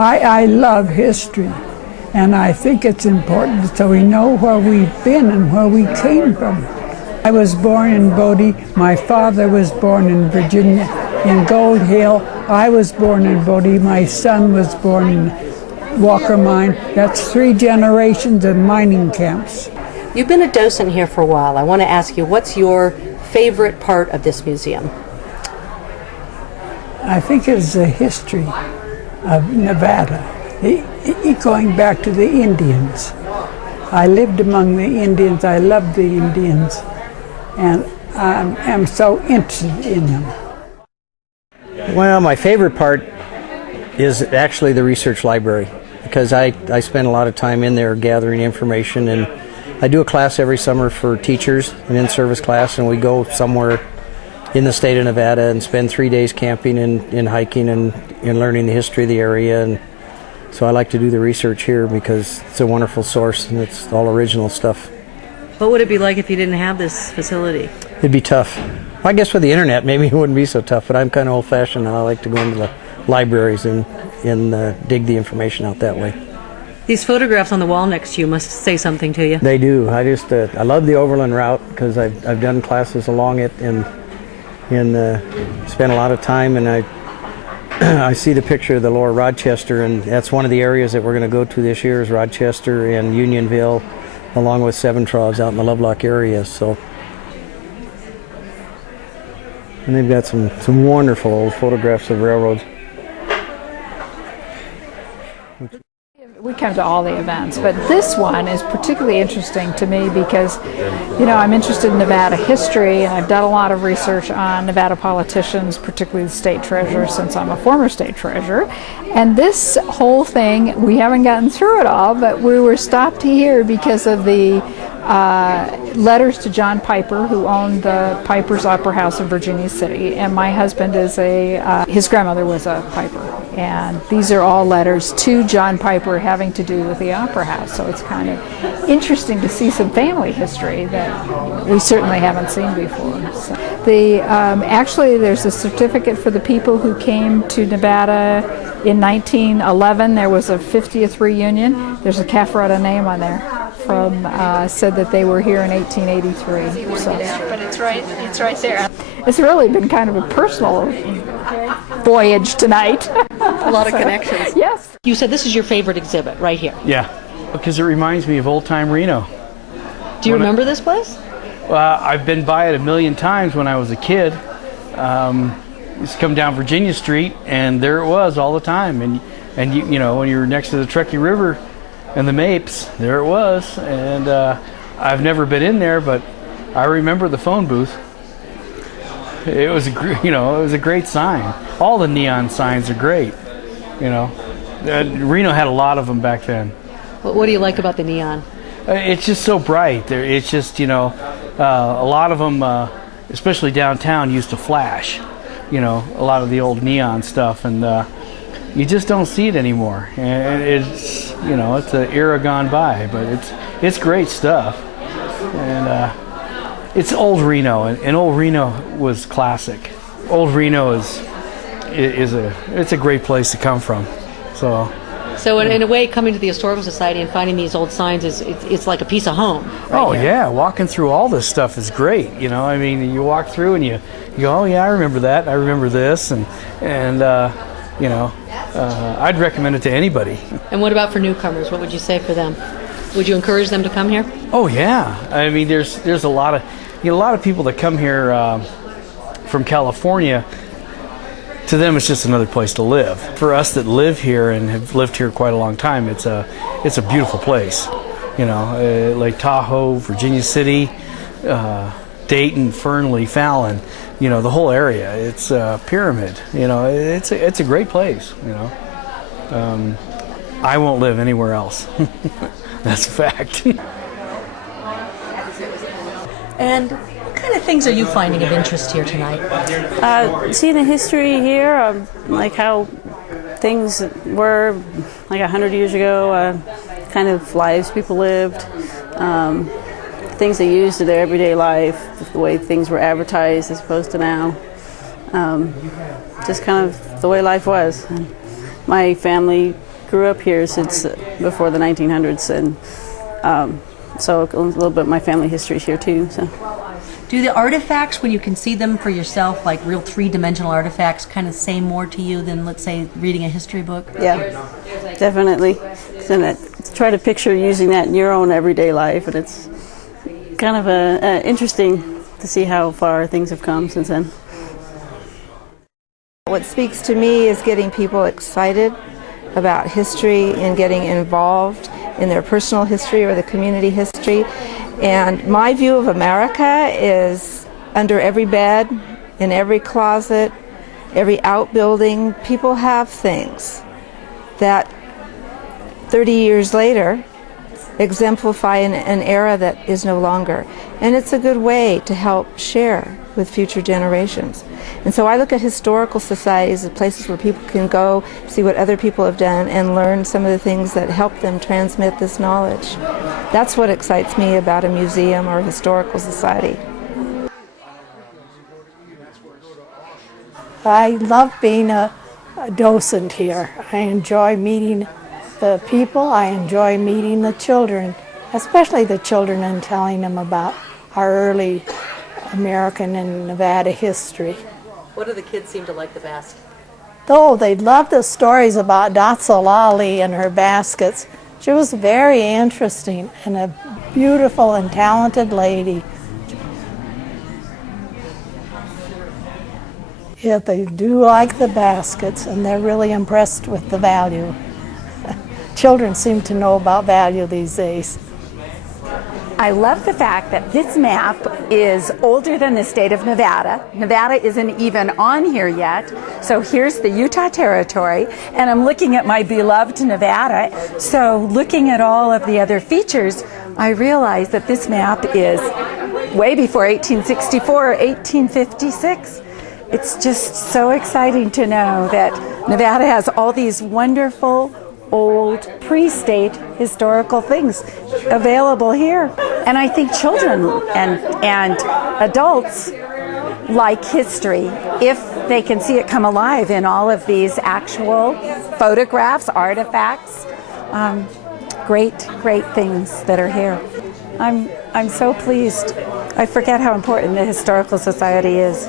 I love history, and I think it's important so we know where we've been and where we came from. I was born in Bodie. My father was born in Virginia, in Gold Hill. I was born in Bodie. My son was born in Walker Mine. That's 3 generations of mining camps. You've been a docent here for a while. I want to ask you, what's your favorite part of this museum? I think it's the history of Nevada, going back to the Indians. I lived among the Indians. I loved the Indians, and I'm so interested in them. Well, my favorite part is actually the research library, because I spend a lot of time in there gathering information, and I do a class every summer for teachers, an in-service class, and we go somewhere in the state of Nevada and spend 3 days camping and hiking and learning the history of the area. And so I like to do the research here because it's a wonderful source and it's all original stuff. What would it be like if you didn't have this facility? It'd be tough. I guess with the internet maybe it wouldn't be so tough, but I'm kind of old-fashioned and I like to go into the libraries and dig the information out that way. These photographs on the wall next to you must say something to you. They do. I love the Overland Route because I've done classes along it and spent a lot of time, and I see the picture of the Lower Rochester, and that's one of the areas that we're going to go to this year is Rochester and Unionville, along with Seven Troughs out in the Lovelock area. So, and they've got some wonderful old photographs of railroads. We come to all the events, but this one is particularly interesting to me because, I'm interested in Nevada history, and I've done a lot of research on Nevada politicians, particularly the state treasurer, since I'm a former state treasurer. And this whole thing, we haven't gotten through it all, but we were stopped here because of the letters to John Piper, who owned the Piper's Opera House in Virginia City, and my husband is his grandmother was a Piper, and these are all letters to John Piper having to do with the Opera House. So it's kind of interesting to see some family history that we certainly haven't seen before. So actually, there's a certificate for the people who came to Nevada in 1911. There was a 50th reunion. There's a Cafferata name on there. Said that they were here in 1883. So. But it's right there. It's really been kind of a personal voyage tonight. A lot of connections. Yes. You said this is your favorite exhibit right here. Yeah, because it reminds me of old-time Reno. Do you remember this place? I've been by it a million times when I was a kid. Used to come down Virginia Street, and there it was all the time. And you know, when you were next to the Truckee River and the Mapes, there it was. And I've never been in there, but I remember the phone booth. It was a great sign. All the neon signs are great. Reno had a lot of them back then. What do you like about the neon? It's just so bright. It's just a lot of them, especially downtown, used to flash. A lot of the old neon stuff, and you just don't see it anymore. And it's an era gone by, but it's great stuff. And it's old Reno, and old Reno was classic. Old Reno is a great place to come from. So in a way, coming to the Historical Society and finding these old signs it's like a piece of home. Right here. Yeah, walking through all this stuff is great. You walk through and you go, oh yeah, I remember that. I remember this, and I'd recommend it to anybody. And what about for newcomers? What would you say for them? Would you encourage them to come here? Oh yeah, I mean there's a lot of people that come here from California. To them, it's just another place to live. For us that live here and have lived here quite a long time, it's a beautiful place. Lake Tahoe, Virginia City, Dayton, Fernley, Fallon. The whole area. It's Pyramid. It's a great place. I won't live anywhere else. That's a fact. And what kind of things are you finding of interest here tonight? Seeing the history here, like how things were like 100 years ago, kind of lives people lived, things they used in their everyday life, the way things were advertised as opposed to now, just kind of the way life was. My family grew up here since before the 1900s, and so a little bit of my family history is here too. So. Do the artifacts, when you can see them for yourself, like real three-dimensional artifacts, kind of say more to you than, let's say, reading a history book? Yeah, definitely. And try to picture using that in your own everyday life, and it's kind of interesting to see how far things have come since then. What speaks to me is getting people excited about history and getting involved in their personal history or the community history. And my view of America is under every bed, in every closet, every outbuilding, people have things that 30 years later exemplify an era that is no longer. And it's a good way to help share with future generations. And so I look at historical societies as places where people can go, see what other people have done, and learn some of the things that help them transmit this knowledge. That's what excites me about a museum or a historical society. I love being a docent here. I enjoy meeting the people. I enjoy meeting the children, especially the children, and telling them about our early American and Nevada history. What do the kids seem to like the best? Oh, they love the stories about Datsalali and her baskets. She was very interesting and a beautiful and talented lady. Yeah, they do like the baskets, and they're really impressed with the value. Children seem to know about value these days. I love the fact that this map is older than the state of Nevada. Nevada isn't even on here yet. So here's the Utah Territory, and I'm looking at my beloved Nevada. So looking at all of the other features, I realize that this map is way before 1864 or 1856. It's just so exciting to know that Nevada has all these wonderful old pre-state historical things available here. And I think children and adults like history if they can see it come alive in all of these actual photographs, artifacts, great things that are here. I'm so pleased. I forget how important the Historical Society is.